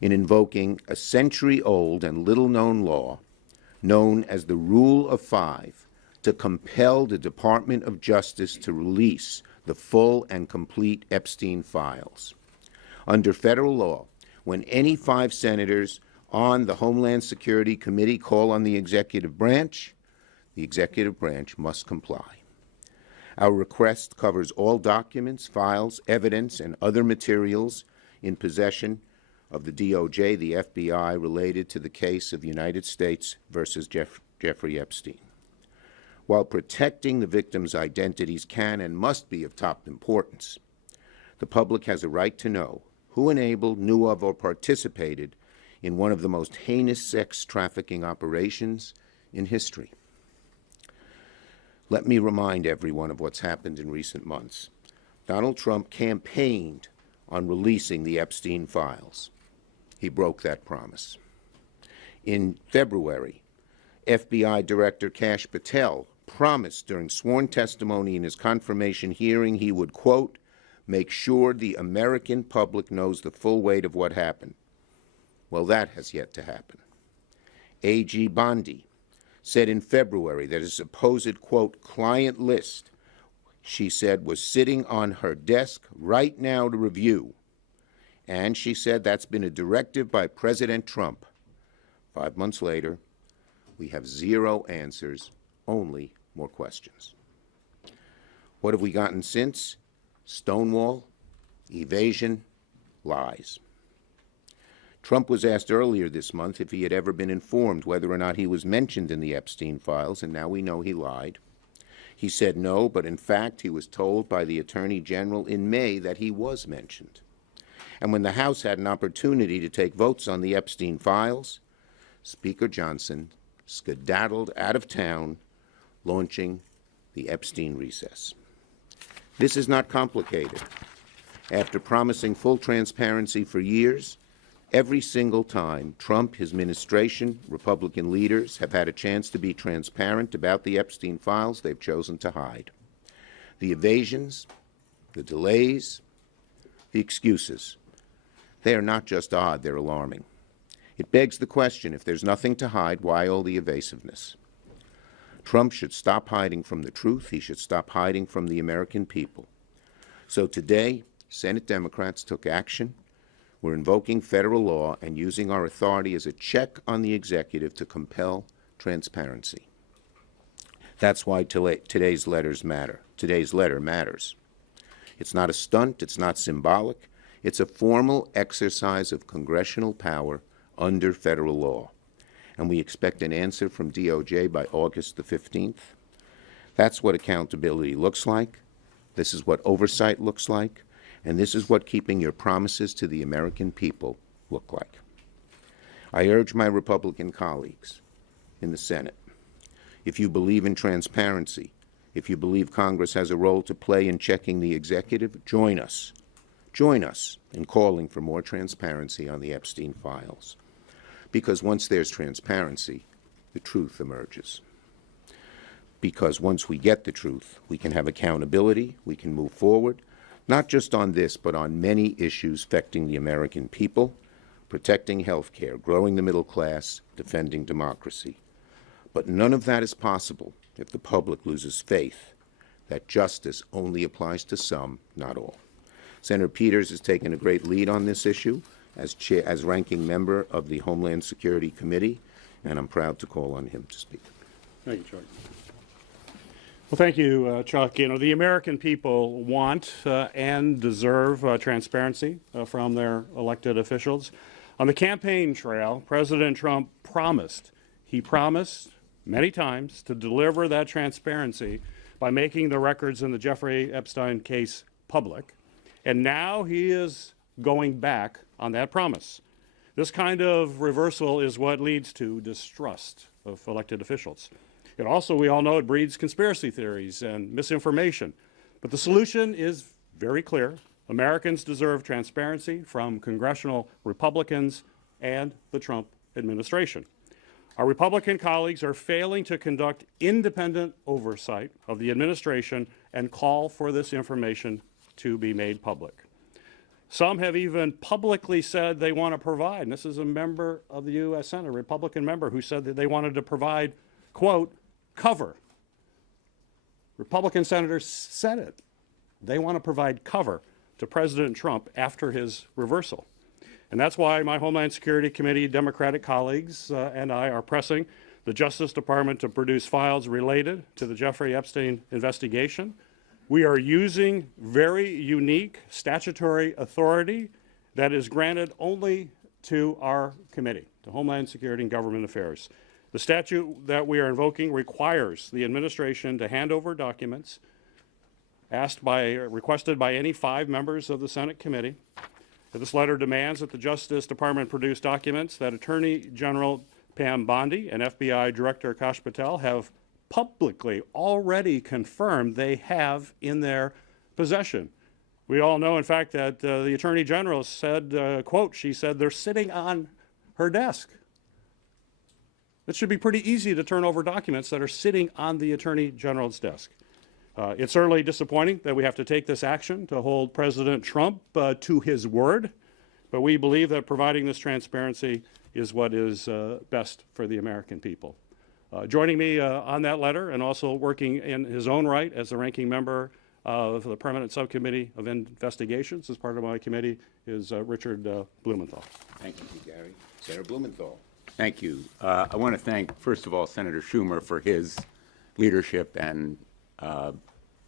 in invoking a century-old and little-known law known as the Rule of Five to compel the Department of Justice to release the full and complete Epstein files. Under federal law, when any 5 senators on the Homeland Security Committee call on the executive branch must comply. Our request covers all documents, files, evidence, and other materials in possession of the DOJ, the FBI, related to the case of United States versus Jeffrey Epstein. While protecting the victims' identities can and must be of top importance, the public has a right to know who enabled, knew of, or participated in one of the most heinous sex trafficking operations in history. Let me remind everyone of what's happened in recent months. Donald Trump campaigned on releasing the Epstein files. He broke that promise. In February, FBI Director Kash Patel promised during sworn testimony in his confirmation hearing he would, quote, make sure the American public knows the full weight of what happened. Well, that has yet to happen. A.G. Bondi said in February that his supposed, quote, client list, she said, was sitting on her desk right now to review. And she said that's been a directive by President Trump. 5 months later, we have 0 answers, only more questions. What have we gotten since? Stonewall, evasion, lies. Trump was asked earlier this month if he had ever been informed whether or not he was mentioned in the Epstein files, and now we know he lied. He said no, but in fact he was told by the Attorney General in May that he was mentioned. And when the House had an opportunity to take votes on the Epstein files, Speaker Johnson skedaddled out of town, launching the Epstein recess. This is not complicated. After promising full transparency for years, every single time Trump, his administration, Republican leaders have had a chance to be transparent about the Epstein files, they've chosen to hide. The evasions, the delays, the excuses, they are not just odd, they're alarming. It begs the question, if there's nothing to hide, why all the evasiveness? Trump should stop hiding from the truth. He should stop hiding from the American people. So today, Senate Democrats took action. We're invoking federal law and using our authority as a check on the executive to compel transparency. That's why today's letter matters. It's not a stunt. It's not symbolic. It's a formal exercise of congressional power under federal law. And we expect an answer from DOJ by August the 15th. That's what accountability looks like. This is what oversight looks like. And this is what keeping your promises to the American people look like. I urge my Republican colleagues in the Senate, if you believe in transparency, if you believe Congress has a role to play in checking the executive, join us. Join us in calling for more transparency on the Epstein files. Because once there's transparency, the truth emerges. Because once we get the truth, we can have accountability, we can move forward, not just on this, but on many issues affecting the American people, protecting health care, growing the middle class, defending democracy. But none of that is possible if the public loses faith that justice only applies to some, not all. Senator Peters has taken a great lead on this issue as ranking member of the Homeland Security Committee, and I'm proud to call on him to speak. Thank you, Chuck. Well, thank you, Chuck. You know, the American people want and deserve transparency from their elected officials. On the campaign trail, President Trump promised many times to deliver that transparency by making the records in the Jeffrey Epstein case public. And now he is going back on that promise. This kind of reversal is what leads to distrust of elected officials. It also, we all know, it breeds conspiracy theories and misinformation. But the solution is very clear. Americans deserve transparency from congressional Republicans and the Trump administration. Our Republican colleagues are failing to conduct independent oversight of the administration and call for this information to be made public. Some have even publicly said they want to provide, and this is a member of the U.S. Senate, a Republican member, who said that they wanted to provide, quote, cover. Republican senators said it. They want to provide cover to President Trump after his reversal. And that's why my Homeland Security Committee Democratic colleagues and I are pressing the Justice Department to produce files related to the Jeffrey Epstein investigation. We are using very unique statutory authority that is granted only to our committee, to Homeland Security and Government Affairs. The statute that we are invoking requires the administration to hand over documents requested by any 5 members of the Senate committee. This letter demands that the Justice Department produce documents that Attorney General Pam Bondi and FBI Director Akash Patel have publicly already confirmed they have in their possession. We all know, in fact, that the Attorney General said, quote, she said, they're sitting on her desk. It should be pretty easy to turn over documents that are sitting on the Attorney General's desk. It's certainly disappointing that we have to take this action to hold President Trump to his word, but we believe that providing this transparency is what is best for the American people. Joining me on that letter and also working in his own right as the ranking member of the Permanent Subcommittee of Investigations as part of my committee is Richard Blumenthal. Thank you, Gary. Senator Blumenthal. Thank you. I want to thank, first of all, Senator Schumer for his leadership and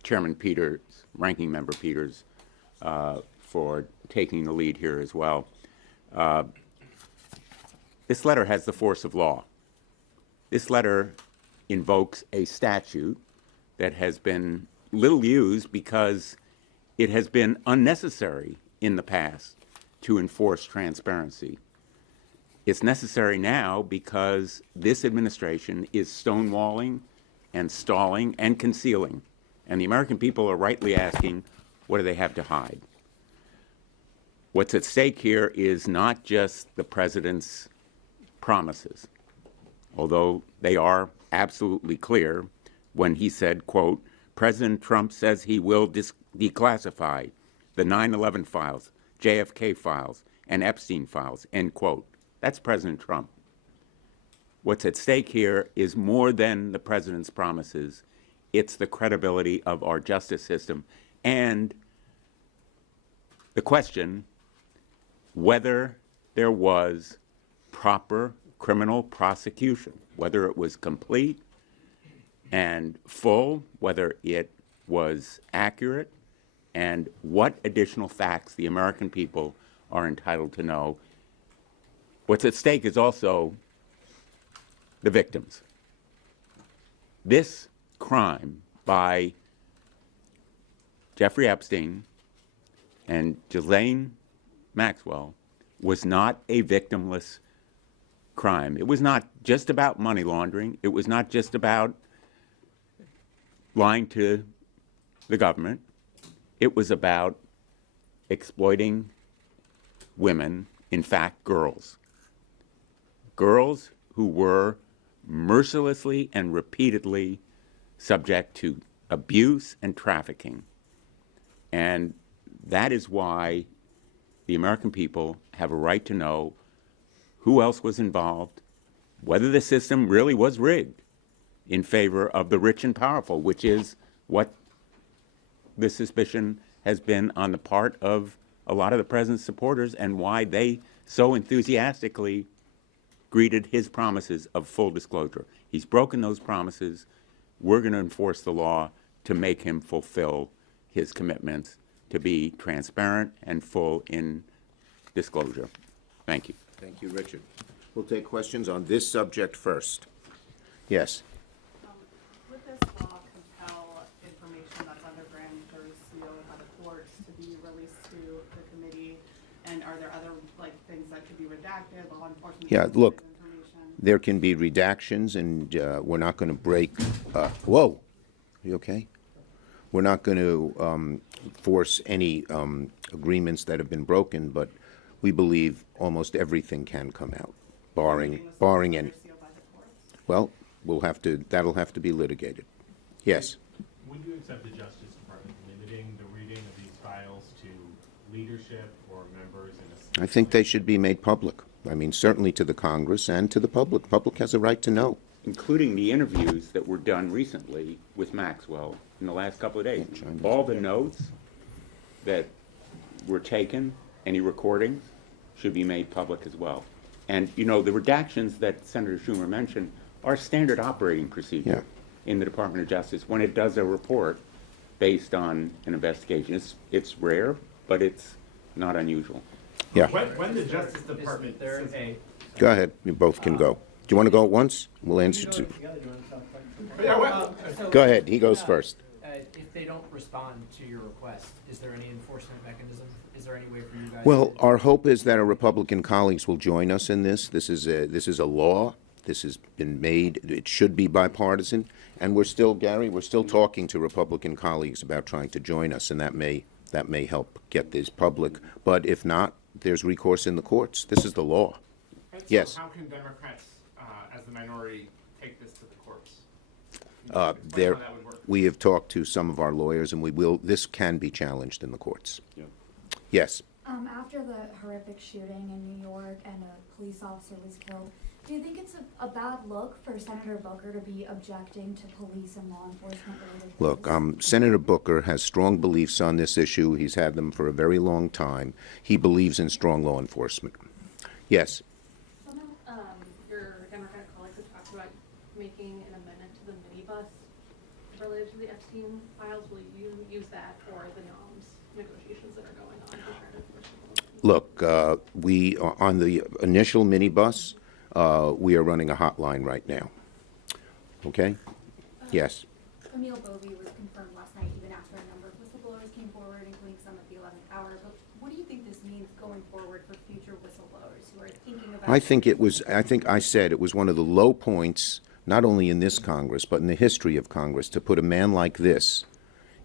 Chairman Peters, Ranking Member Peters, for taking the lead here as well. This letter has the force of law. This letter invokes a statute that has been little used because it has been unnecessary in the past to enforce transparency. It's necessary now because this administration is stonewalling and stalling and concealing. And the American people are rightly asking, what do they have to hide? What's at stake here is not just the president's promises, although they are absolutely clear when he said, quote, President Trump says he will declassify the 9/11 files, JFK files, and Epstein files, end quote. That's President Trump. What's at stake here is more than the president's promises. It's the credibility of our justice system and the question whether there was proper criminal prosecution, whether it was complete and full, whether it was accurate, and what additional facts the American people are entitled to know. What's at stake is also the victims. This crime by Jeffrey Epstein and Ghislaine Maxwell was not a victimless crime. It was not just about money laundering. It was not just about lying to the government. It was about exploiting women, in fact, girls. Girls who were mercilessly and repeatedly subject to abuse and trafficking. And that is why the American people have a right to know who else was involved, whether the system really was rigged in favor of the rich and powerful, which is what the suspicion has been on the part of a lot of the president's supporters and why they so enthusiastically greeted his promises of full disclosure. He's broken those promises. We're going to enforce the law to make him fulfill his commitments to be transparent and full in disclosure. Thank you. Thank you, Richard. We'll take questions on this subject first. Yes. Would this law compel information that's under grand jury seal by the courts to be released to the committee? And are there other things that could be redacted, law enforcement? Yeah, look, there can be redactions, and we're not going to break. Whoa, are you okay? We're not going to force any agreements that have been broken, but we believe almost everything can come out, barring any. Well, that'll have to be litigated. Yes. Would you accept the Justice Department limiting the reading of these files to leadership or members in a... I think they should be made public. I mean, certainly to the Congress and to the public. The public has a right to know. Including the interviews that were done recently with Maxwell in the last couple of days. All the notes that were taken, any recordings, should be made public as well. And, you know, the redactions that Senator Schumer mentioned are standard operating procedure in the Department of Justice when it does a report based on an investigation. It's rare, but it's not unusual. Yeah. When the Justice Department says, Go ahead. You both can go. Do you want to go at once? We'll answer to. Go ahead. He goes first. If they don't respond to your request, is there any enforcement mechanism? Is there any way for you guys? Well, our hope is that our Republican colleagues will join us in this. This is a law. This has been made. It should be bipartisan. And we're still, Gary, we're still talking to Republican colleagues about trying to join us, and that may help get this public. But if not, there's recourse in the courts. This is the law. and so Yes. how can Democrats, as the minority, take this to the courts? Explain There, how that would work. we have talked to some of our lawyers, and we will. This can be challenged in the courts. Yes. After the horrific shooting in New York and a police officer was killed, do you think it's a bad look for Senator Booker to be objecting to police and law enforcement related Look, things? Senator Booker has strong beliefs on this issue. He's had them for a very long time. He believes in strong law enforcement. Yes. Some of your Democratic colleagues have talked about making an amendment to the minibus related to the Epstein Files. Will you use that for the NOMS negotiations that are going on to try to enforce the law? Look, we on the initial minibus, we are running a hotline right now. Okay? Yes. Emil Bovee was confirmed last night even after a number of whistleblowers came forward, including some at the 11th hour. But what do you think this means going forward for future whistleblowers who are thinking about... I think I said it was one of the low points, not only in this Congress, but in the history of Congress, to put a man like this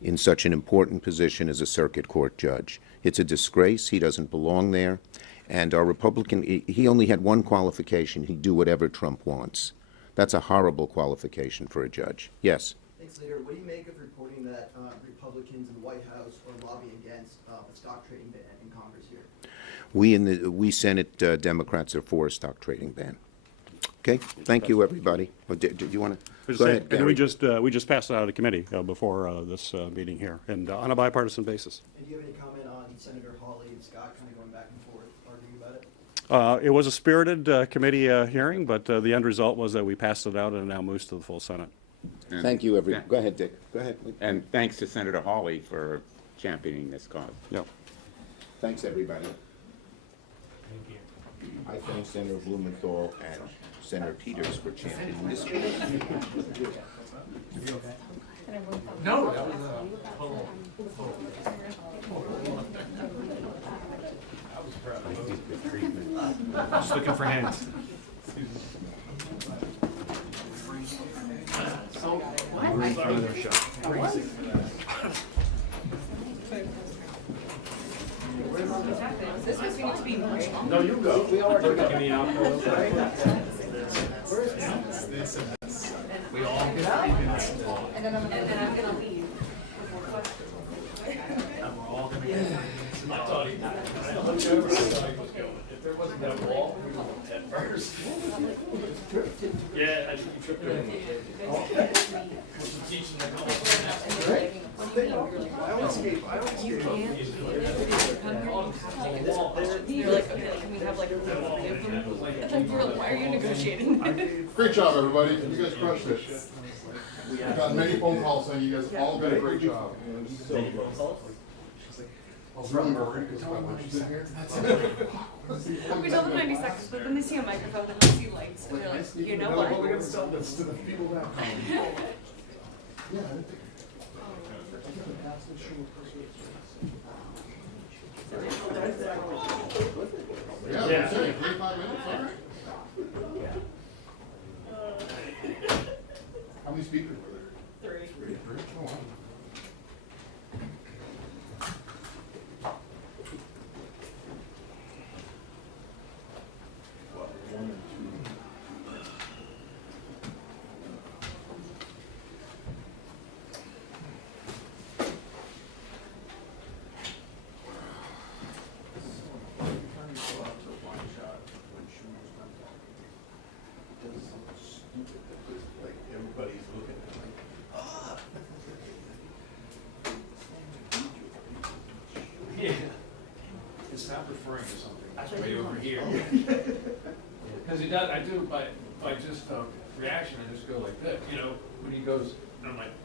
in such an important position as a circuit court judge. It's a disgrace. He doesn't belong there. And our Republican, he only had one qualification. He'd do whatever Trump wants. That's a horrible qualification for a judge. Yes. Thanks, Leader. What do you make of reporting that Republicans in the White House are lobbying against a stock trading ban in Congress here? We Senate Democrats are for a stock trading ban. Okay. Thank you, everybody. Do you want to go ahead, And we Gary? just passed it out of the committee before this meeting here, and on a bipartisan basis. And do you have any comment on Senator Hawley and Scott kind of going back and forth, arguing about it? It was a spirited committee hearing, but the end result was that we passed it out and it now moves to the full Senate. And Thank you, everyone. Go ahead, Dick. Go ahead. And thanks to Senator Hawley for championing this cause. Yeah. Thanks, everybody. Thank you. I thank Senator Blumenthal and Senator Peters for championing this case. No, that was just looking for hands. No, you go. We all are giving me out. We all get out. And then I'm gonna leave before questions. And we're all gonna get. If there wasn't that wall, we would have 10 first. Yeah, I think you tripped over. Teaching the You're like, okay, can we have like a three of them? It's like, why are you negotiating? Great job, everybody. You guys crushed it. We got many phone calls saying you guys all did a great job. We told them 90 seconds, but then they see a microphone and they see lights, and they're like, you know what? We're gonna sell this to the people back home. Yeah, I didn't think. Yeah, I'm saying 45 minutes, all right. How many speakers were there? Three. Oh, wow. here. Because he does, I do, by just reaction, I just go like this, you know, when he goes, and I'm like,